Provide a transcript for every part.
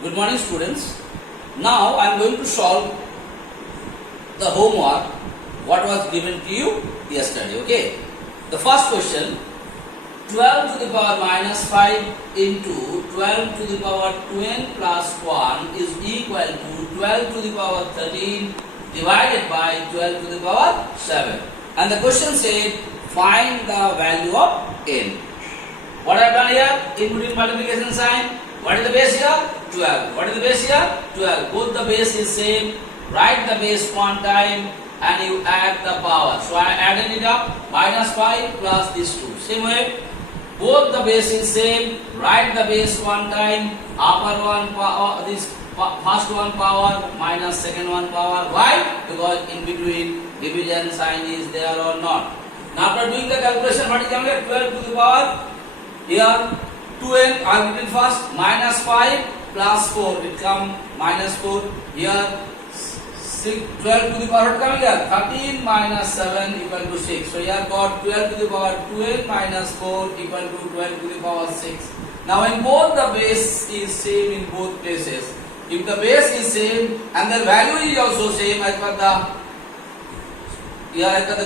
Good morning, students. Now I am going to solve the homework what was given to you yesterday. Okay. The first question: 12 to the power minus 5 into 12 to the power 2n plus 1 is equal to 12 to the power 13 divided by 12 to the power 7. And the question said find the value of n. What I have done here? In between multiplication sign. What is the base here? 12. What is the base here? 12. Both the base is same. Write the base one time and you add the power. So I added it up. Minus 5 plus this 2. Same way. Both the base is same. Write the base one time. Upper one power, this first one power minus second one power. Why? Because in between division sign is there or not. Now after doing the calculation, what is coming here? 12 to the power. Here 2n, I will written first, minus 5 plus 4 will come minus 4. Here 12 to the power, what coming here? 13 minus 7 equal to 6. So here got 12 to the power 2n minus 4 equal to 12 to the power 6. Now in both the base is same in both places. If the base is same and the value is also same as per the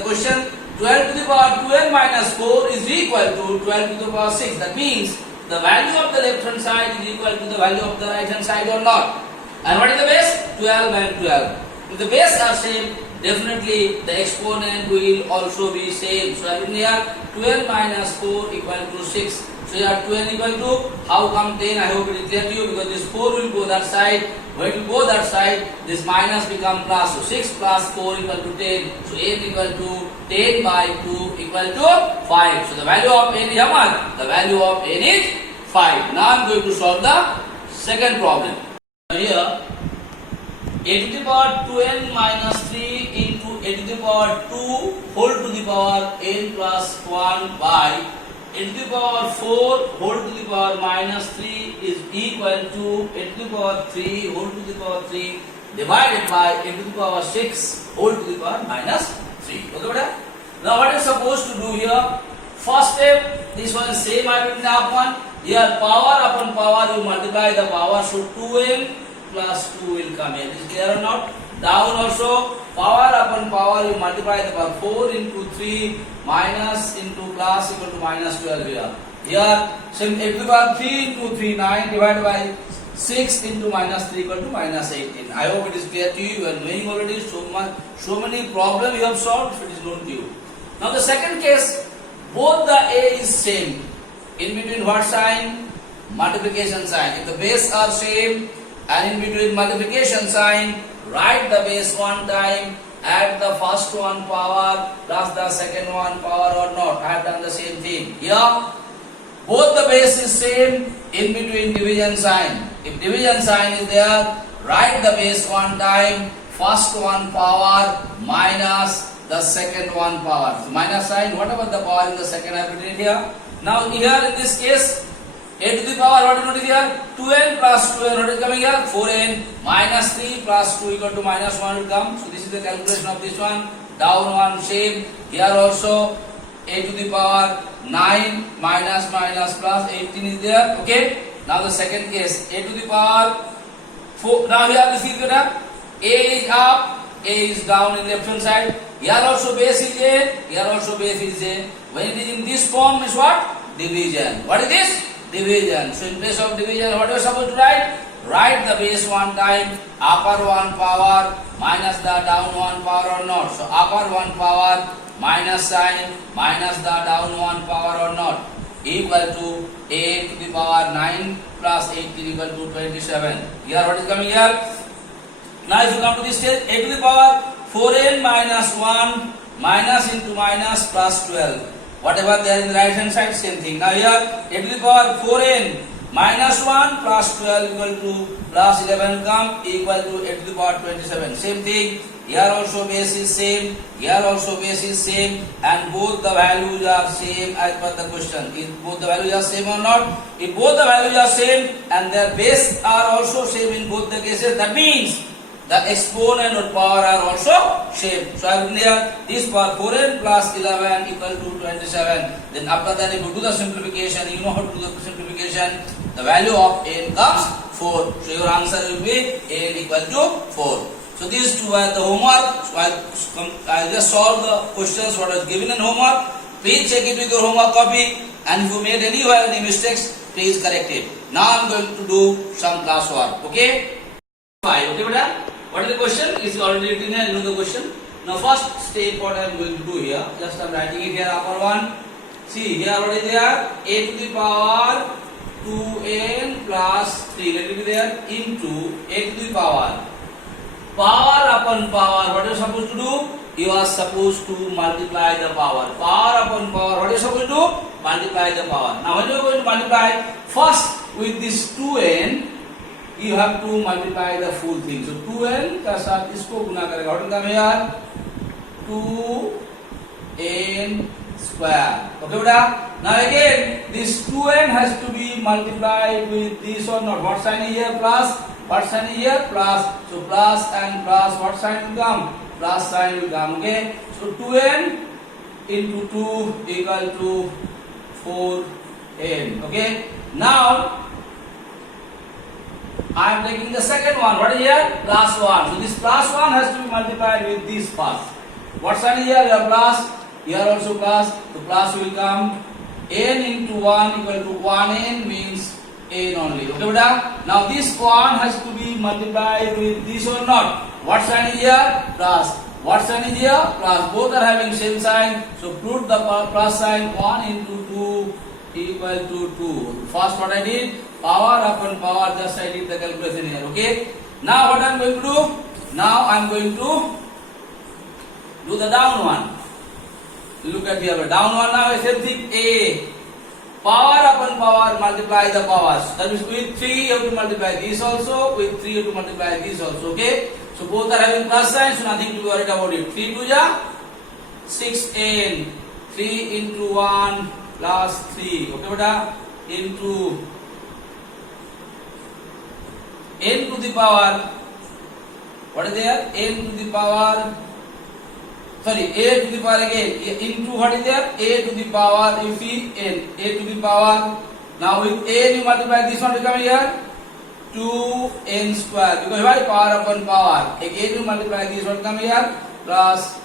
question, 12 to the power 2n minus 4 is equal to 12 to the power 6. That means the value of the left hand side is equal to the value of the right hand side or not. And what is the base? 12 and 12. If the base are same, definitely the exponent will also be same. So I written here 12 minus 4 equal to 6. So here 12 equal to, how come 10? I hope it is clear to you, because this 4 will go that side. When it will go that side, this minus become plus. So 6 plus 4 equal to 10. So n equal to 10 by 2 equal to 5. So the value of n is how much? The value of n is 5. Now I am going to solve the second problem. Here a to the power 2n minus 3 into a to the power 2 whole to the power n plus 1 by a to the power 4 whole to the power minus 3 is equal to a to the power 3 whole to the power 3 divided by a to the power 6 whole to the power minus 3. Okay, brother? Now what is supposed to do here? First step, this one is same I written up one. Here power upon power you multiply the power, so 2n plus 2 will come here. Is clear or not? Down also power upon power you multiply the power, 4 into 3 minus into plus equal to minus 12 here. Here same a to the power 3 into 3 9 divided by 6 into minus 3 equal to minus 18. I hope it is clear to you. You are knowing already so many problems you have solved. It is known to you. Now the second case, both the a is same. In between what sign? Multiplication sign. If the base are same and in between multiplication sign, write the base one time, add the first one power plus the second one power or not. I have done the same thing. Here both the base is same, in between division sign. If division sign is there, write the base one time, first one power minus the second one power. So minus sign, whatever the power in the second, I have written it here. Now here in this case, a to the power, what is noted here? 2n plus 2n, what is coming here? 4n minus 3 plus 2 equal to minus 1 will come. So this is the calculation of this one. Down one same. Here also a to the power 9 minus minus plus 18 is there. Okay. Now the second case, a to the power 4. Now here you see that a is up, a is down in left hand side. Here also base is a, here also base is a. When it is in this form, is what? Division. What is this? Division. So in place of division, what are you supposed to write? Write the base one time, upper one power minus the down one power or not. So upper one power minus sign minus the down one power or not equal to a to the power 9 plus 18 equal to 27. Here what is coming here? Now if you come to this stage, a to the power 4n minus 1 minus into minus plus 12. Whatever there in the right hand side, same thing. Now here a to the power 4n minus 1 plus 12 equal to plus 11 come equal to a to the power 27. Same thing. Here also base is same. Here also base is same. And both the values are same as per the question. If both the values are same or not? If both the values are same and their base are also same in both the cases, that means the exponent or power are also same. So I have written here this power 4n plus 11 equal to 27. Then after that if you do the simplification, you know how to do the simplification, the value of n comes 4. So your answer will be n equal to 4. So these two are the homework. So I'll just solve the questions what is given in homework. Please check it with your homework copy, and if you made anywhere any mistakes, please correct it. Now I'm going to do some class work. Okay? 5. Okay, beta? What is the question? Is already written here. You know the question. Now first step what I am going to do here. Just I am writing it here upper one. See here what is there? A to the power 2n plus 3. Let it be there into a to the power. Power upon power. What are you supposed to do? You are supposed to multiply the power. Power upon power. What are you supposed to do? Multiply the power. Now when you are going to multiply, first with this 2n, you have to multiply the full thing. So 2n का साथ इसको गुना करेगा. What will come here? 2n square. Okay, beta? Now again, this 2n has to be multiplied with this or not. What sign is here? Plus. What sign is here? Plus. So plus and plus. What sign will come? Plus sign will come. Okay. So 2n into 2 equal to 4n. Okay. Now I am taking the second one. What is here? Plus 1. So this plus 1 has to be multiplied with this first. What sign is here? Here plus. Here also plus. The plus will come. N into 1 equal to 1n means n only. Okay, beta? Now this 1 has to be multiplied with this or not. What sign is here? Plus. What sign is here? Plus. Both are having same sign. So put the plus sign. 1 into 2 equal to 2. First what I did? Power upon power. Just I did the calculation here. Okay. Now what I am going to do? Now I am going to do the down one. Look at here. Down one now. Same thing. A. Power upon power, multiply the powers. That means with 3 you have to multiply this also, with 3 you have to multiply this also, okay? So both are having plus sign, so nothing to be worried about it. 3 to ja 6n, 3 into 1 plus 3, okay beta? Into n to the power, what is there? N to the power, sorry, a to the power again, into what is there? A to the power, you see n, a to the power. Now with a you multiply this one become here 2n square, because why? Power upon power. Again you multiply this one come here plus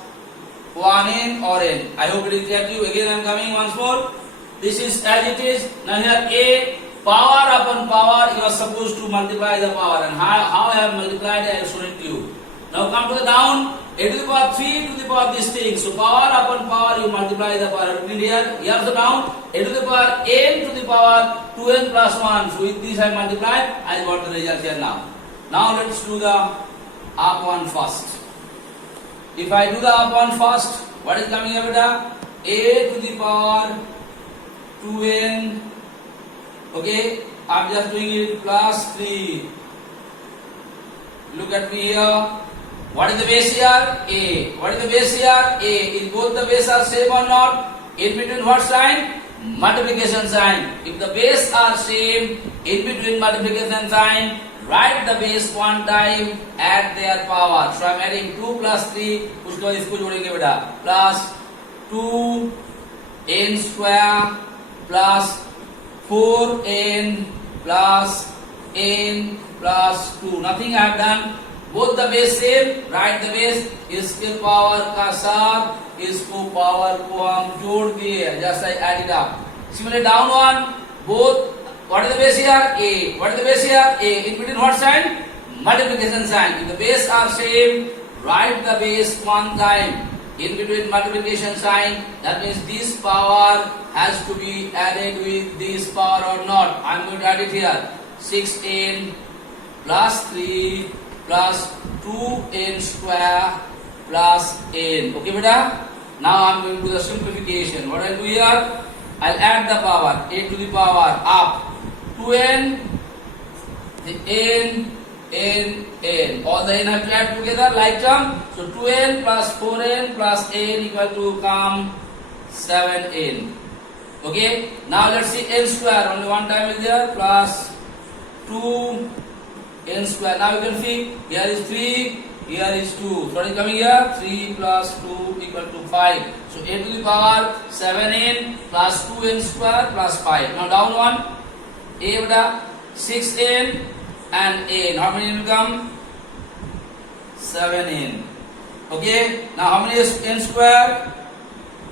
1n or n. I hope it is clear to you. Again I am coming once more. This is as it is. Now here a, power upon power, you are supposed to multiply the power, and how I have multiplied I have shown it to you. Now come to the down. A to the power 3 to the power this thing. So power upon power, you multiply the power. Here also down. A to the power n to the power 2n plus 1. So with this I multiply. I got the result here now. Now let's do the up one first. If I do the up one first, what is coming here, beta? A to the power 2n. Okay, I am just doing it plus 3. Look at me here. What is the base here? A. What is the base here? A. Is both the base are same or not? In between what sign? Multiplication sign. If the base are same, in between multiplication sign, write the base one time, add their power. So I am adding 2 plus 3. उसको इसको जोड़ेंगे बेटा. Plus 2n square plus 4n plus n plus 2. Nothing I have done. Both the base same, write the base. इसके power का साथ इसको power को हम जोड़ दिए. Just I add it up. Similarly down one, both. What is the base here? A. What is the base here? A. In between what sign? Multiplication sign. If the base are same, write the base one time. In between multiplication sign, that means this power has to be added with this power or not. I am going to add it here. 6n plus 3 plus 2n square plus n. Okay, beta? Now I am going to do the simplification. What I will do here? I will add the power. A to the power up. 2n, the n. All the n have to add together like term. So 2n plus 4n plus n equal to come 7n. Okay. Now let's see n square. Only one time is there. Plus 2n square. Now you can see here is 3, here is 2. So what is coming here? 3 plus 2 equal to 5. So a to the power 7n plus 2n square plus 5. Now down one. A beta 6n and n. How many will come? 7n. Okay. Now how many is n square?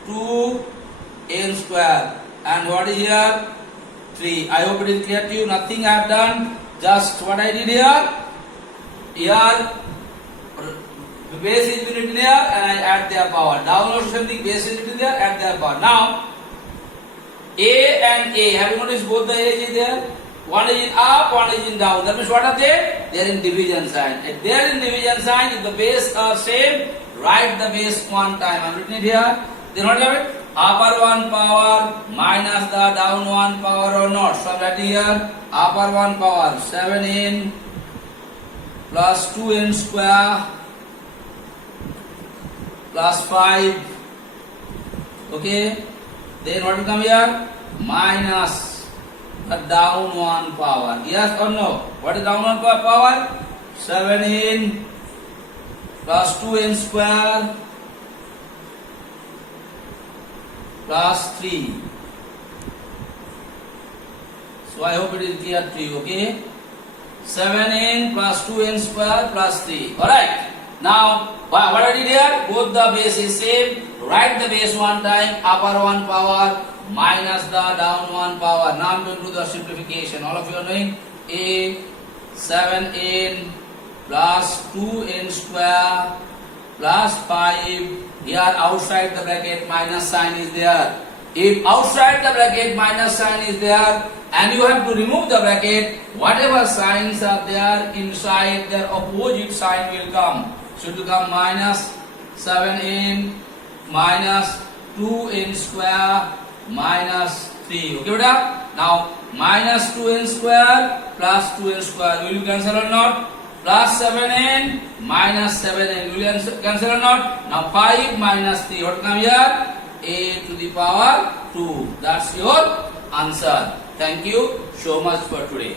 2n square. And what is here? 3. I hope it is clear to you. Nothing I have done. Just what I did here. Here the base is written here and I add their power. Down also something, base is written there, add their power. Now A and A, have you noticed both the A's is there? One is in up, one is in down. That means what are they? They are in division sign. If they are in division sign, if the base are same, write the base one time. I am written it here. Then what have it? Upper one power minus the down one power or not. So I am writing here upper one power 7n plus 2n square plus 5. Okay. Then what will come here? Minus the down one power. Yes or no? What is down one power? 7n plus 2n square plus 3. So I hope it is clear to you. Okay. 7n plus 2n square plus 3. Alright. Now what I did here? Both the base is same. Write the base one time. Upper one power minus the down one power. Now I am going to do the simplification. All of you are knowing A 7n plus 2n square plus 5. Here outside the bracket minus sign is there. If outside the bracket minus sign is there and you have to remove the bracket, whatever signs are there inside, their opposite sign will come. So it will come minus 7n minus 2n square minus 3. Okay, beta? Now minus 2n square plus 2n square. Will you cancel or not? Plus 7n minus 7n. Will you cancel or not? Now 5 minus 3. What come here? A to the power 2. That's your answer. Thank you so much for today.